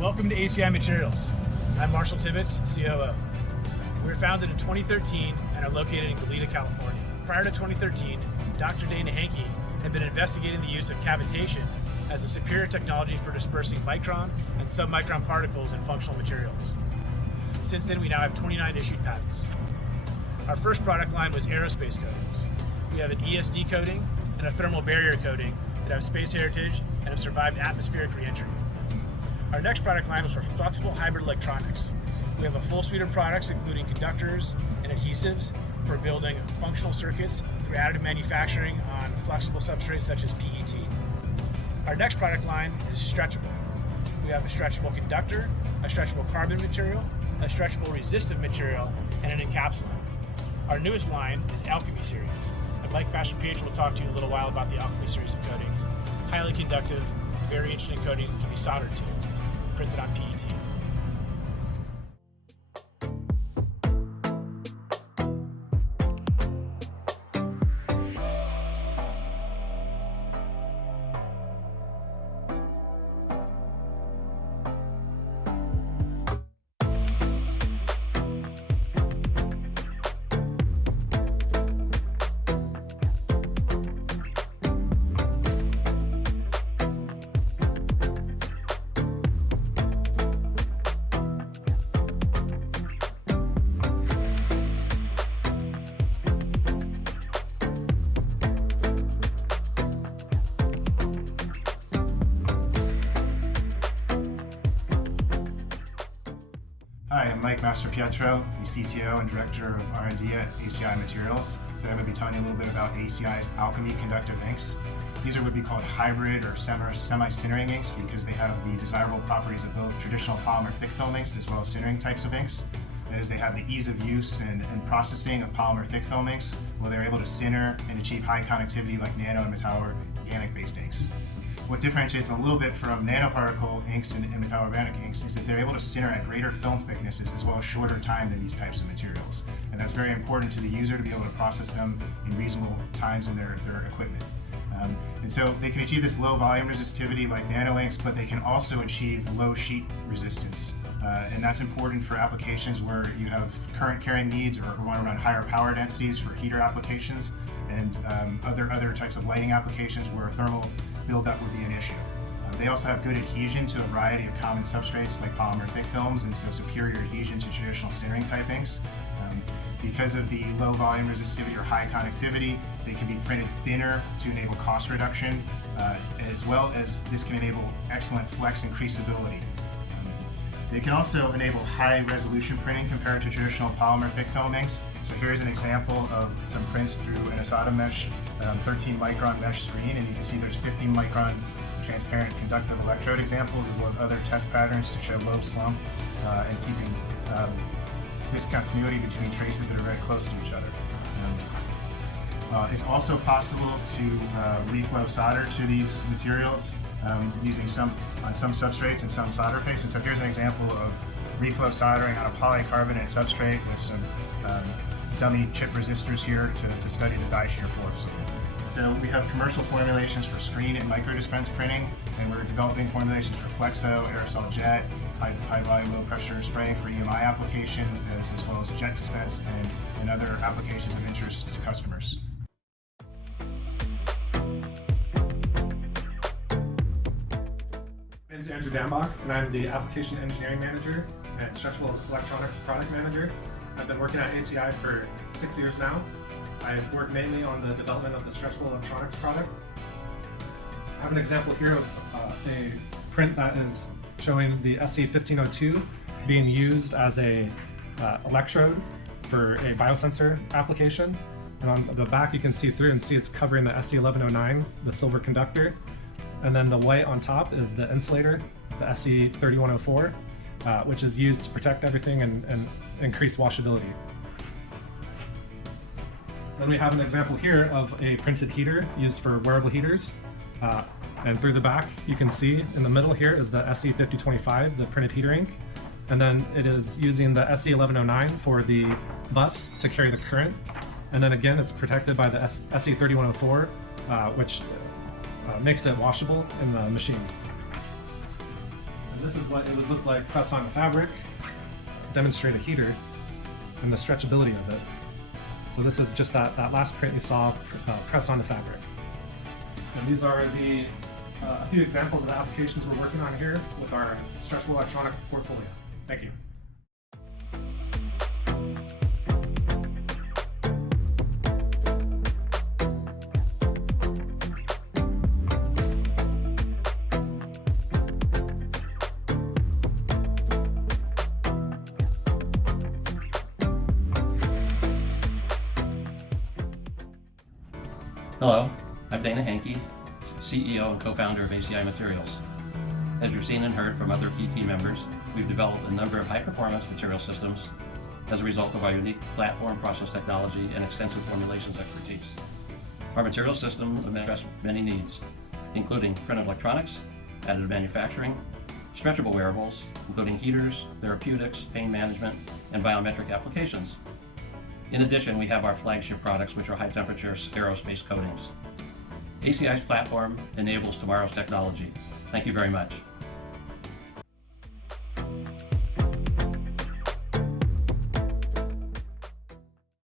Welcome to ACI Materials. I'm Marshall Tibbetts, COO. We were founded in 2013 and are located in Goleta, California. Prior to 2013, Dr. Dana Hankey had been investigating the use of cavitation as a superior technology for dispersing micron and submicron particles in functional materials. Since then, we now have 29 issued patents. Our first product line was aerospace coatings. We have an ESD coating and a thermal barrier coating that have space heritage and have survived atmospheric re-entry. Our next product line was for flexible hybrid electronics. We have a full suite of products including conductors and adhesives for building functional circuits through additive manufacturing on flexible substrates such as PET. Our next product line is stretchable. We have a stretchable conductor, a stretchable carbon material, a stretchable resistive material, and an encapsulant. Our newest line is Alchemy series. And Mike Master-PH will talk to you in a little while about the Alchemy series of coatings. Highly conductive, very interesting coatings that can be soldered to, printed on PET. Hi, I'm Mike Master-Pietro, the CTO and Director of R&D at ACI Materials. Today I'm going to be telling you a little bit about ACI's Alchemy conductive inks. These are what we call hybrid or semi-sintering inks because they have the desirable properties of both traditional polymer thick film inks as well as sintering types of inks. That is, they have the ease of use and processing of polymer thick film inks, where they're able to sinter and achieve high conductivity like nano and metallo-organic based inks. What differentiates a little bit from nanoparticle inks and metallo-organic inks is that they're able to sinter at greater film thicknesses as well as shorter time than these types of materials. And that's very important to the user to be able to process them in reasonable times in their equipment. And so they can achieve this low volume resistivity like nano inks, but they can also achieve low sheet resistance. And that's important for applications where you have current carrying needs or want to run higher power densities for heater applications and other types of lighting applications where thermal buildup would be an issue. They also have good adhesion to a variety of common substrates like polymer thick films, and so superior adhesion to traditional sintering type inks. Because of the low volume resistivity or high conductivity, they can be printed thinner to enable cost reduction, as well as this can enable excellent flex and creasability. They can also enable high resolution printing compared to traditional polymer thick film inks. So here's an example of some prints through an ASADA mesh 13 micron mesh screen, and you can see there's 15 micron transparent conductive electrode examples as well as other test patterns to show low slump and keeping discontinuity between traces that are very close to each other. It's also possible to reflow solder to these materials using on some substrates and some solder paste. And so here's an example of reflow soldering on a polycarbonate substrate with some dummy chip resistors here to study the die shear force. So we have commercial formulations for screen and micro dispense printing, and we're developing formulations for flexo, aerosol jet, high volume, low pressure spraying for EMI applications, as well as jet dispense and other applications of interest to customers. My name is Andrew Dambach, and I'm the Application Engineering Manager and Stretchable Electronics Product Manager. I've been working at ACI for 6 years now. I've worked mainly on the development of the stretchable electronics product. I have an example here of a print that is showing the SC1502 being used as a electrode for a biosensor application. And on the back you can see through and see it's covering the SC1109, the silver conductor. And then the white on top is the insulator, the SC3104, which is used to protect everything and increase washability. Then we have an example here of a printed heater used for wearable heaters. And through the back, you can see in the middle here is the SC5025, the printed heater ink. And then it is using the SC1109 for the bus to carry the current. And then again, it's protected by the SC3104, which makes it washable in the machine. And this is what it would look like pressed on the fabric. Demonstrate a heater and the stretchability of it. So this is just that last print you saw pressed on the fabric. And these are a few examples of the applications we're working on here with our stretchable electronic portfolio. Thank you. Hello, I'm Dana Hankey, CEO and co-founder of ACI Materials. As you've seen and heard from other key team members, we've developed a number of high-performance material systems as a result of our unique platform process technology and extensive formulations expertise. Our material system addresses many needs, including printed electronics, additive manufacturing, stretchable wearables, including heaters, therapeutics, pain management, and biometric applications. In addition, we have our flagship products, which are high-temperature aerospace coatings. ACI's platform enables tomorrow's technology. Thank you very much.